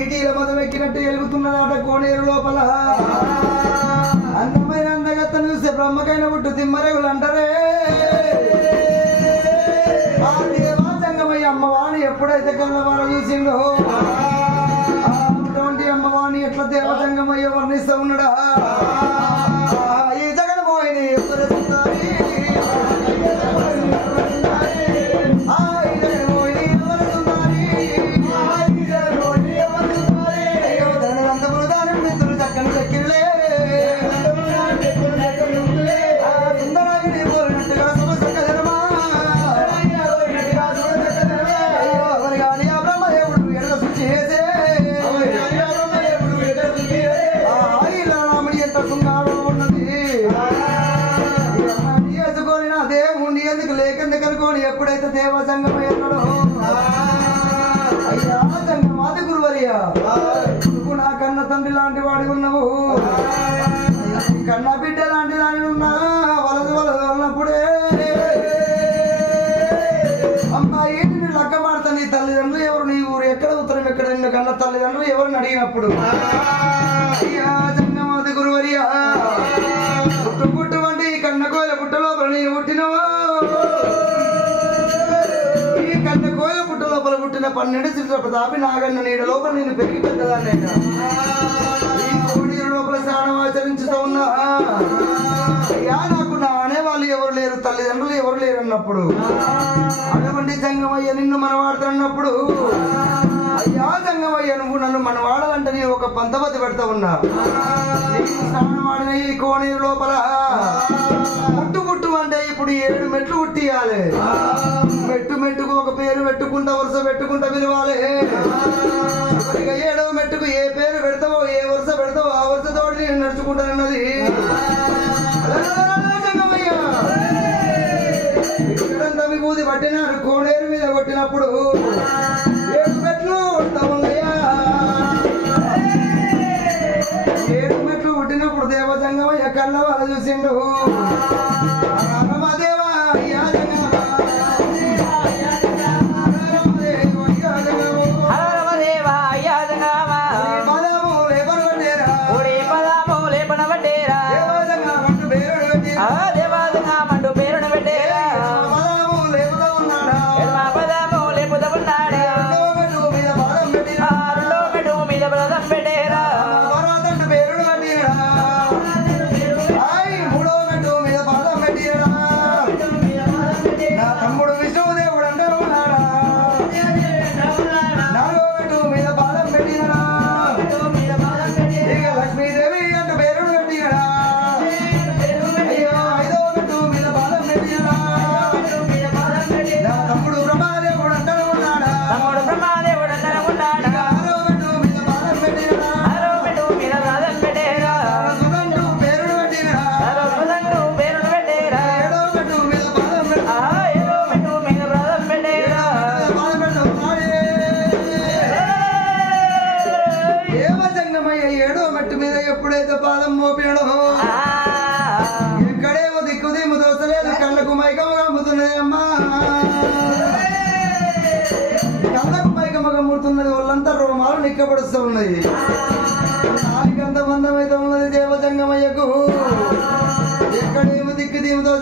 ఇటీల మదం ఎక్కినట్టు ఎలుగుతున్నదాట కోనేరు లోపల అందమైన అందగత్తను చూస్తే బ్రహ్మకైన పుట్టు తిమ్మరేగులు అంటారే. ఆ దేవాసంగమయ్య అమ్మవాణి ఎప్పుడైతే కళ్ళవారు చూసిందో అటువంటి అమ్మవాణి ఎట్లా దేవసంగమయ్య వర్ణిస్తూ ఉన్నాడా. ఈ జగన్ పోయిన ఎప్పుడైతే దేవసంగమయ్య అన్నాడో అయ్యా సంగమాత గురువర్యా నువ్వు నా కన్న తండ్రి లాంటి వాడి ఉన్నావు, కన్న బిడ్డ లాంటి దాని ఉన్నా వలదు వలదు అన్నప్పుడే అమ్మాయి నిన్ను లక్క మాడతా నీ తల్లిదండ్రులు ఎవరు, నీ ఊరు ఎక్కడ ఉత్తరం ఎక్కడ, నిన్ను కన్న తల్లిదండ్రులు ఎవరిని అడిగినప్పుడు అయ్యా సంగమాత గురువర్యా పుట్టు పుట్టు వంటి కన్న కోయిల పుట్ట లోపల నేను పుట్టినవా, కోయిల పుట్ట లోపల పుట్టిన 12 చిత్ర ప్రతాపి నాగన్న నీడ లోపల నేను పెరిగి పెద్దదాన్నైనా ఈ కోడీరు లోపల స్నానం ఆచరించుతూ ఉన్నా. అయ్యా నాకు నా అనేవాళ్ళు ఎవరు లేరు, తల్లిదండ్రులు ఎవరు లేరు అన్నప్పుడు అటువంటి సంగమయ్య నిన్ను మనవాడుతున్నప్పుడు అయ్యా సంగమయ్య నువ్వు నన్ను మనవాడాలంటే నేను ఒక పంతపతి పెడతా ఉన్నా. స్నానం ఆడిన ఈ కోడీరు లోపల పుట్టు పుట్టు అంటే ఇప్పుడు 7 మెట్లు పుట్టియాలి, మెట్టు మెట్టుకు ఒక పేరు పెట్టుకుంటా వరుస పెట్టుకుంటా పిలవాలి. 7వ మెట్టుకు ఏ పేరు పెడతావో ఏ వరుస పెడతావో ఆ వరుసతోటి నేను నడుచుకుంటానన్నది. ఇక్కడంతా విభూతి పట్టినారు, కోనేరు మీద కొట్టినప్పుడు 7 మెట్లు ఉంటామయ్యా. 7 మెట్లు పుట్టినప్పుడు దేవసంగమయ్య కళ్ళ వాళ్ళు చూసిండు. ఎప్పుడైతే పాదం మోపినడో ఎక్కడేమో దిక్కు దిమ్ము దోసలేదు, కళ్ళకు మైకముగా అమ్ముతున్నది అమ్మా, కళ్ళకు మైకముగా అమ్ముతున్నది, వాళ్ళంతా రోమాలు నిక్కబడుస్తూ ఉన్నది, నాలుగంత మందమైతే ఉన్నది దేవసంగమయ్యకు. ఎక్కడేమో దిక్కు దిమ్ము దోస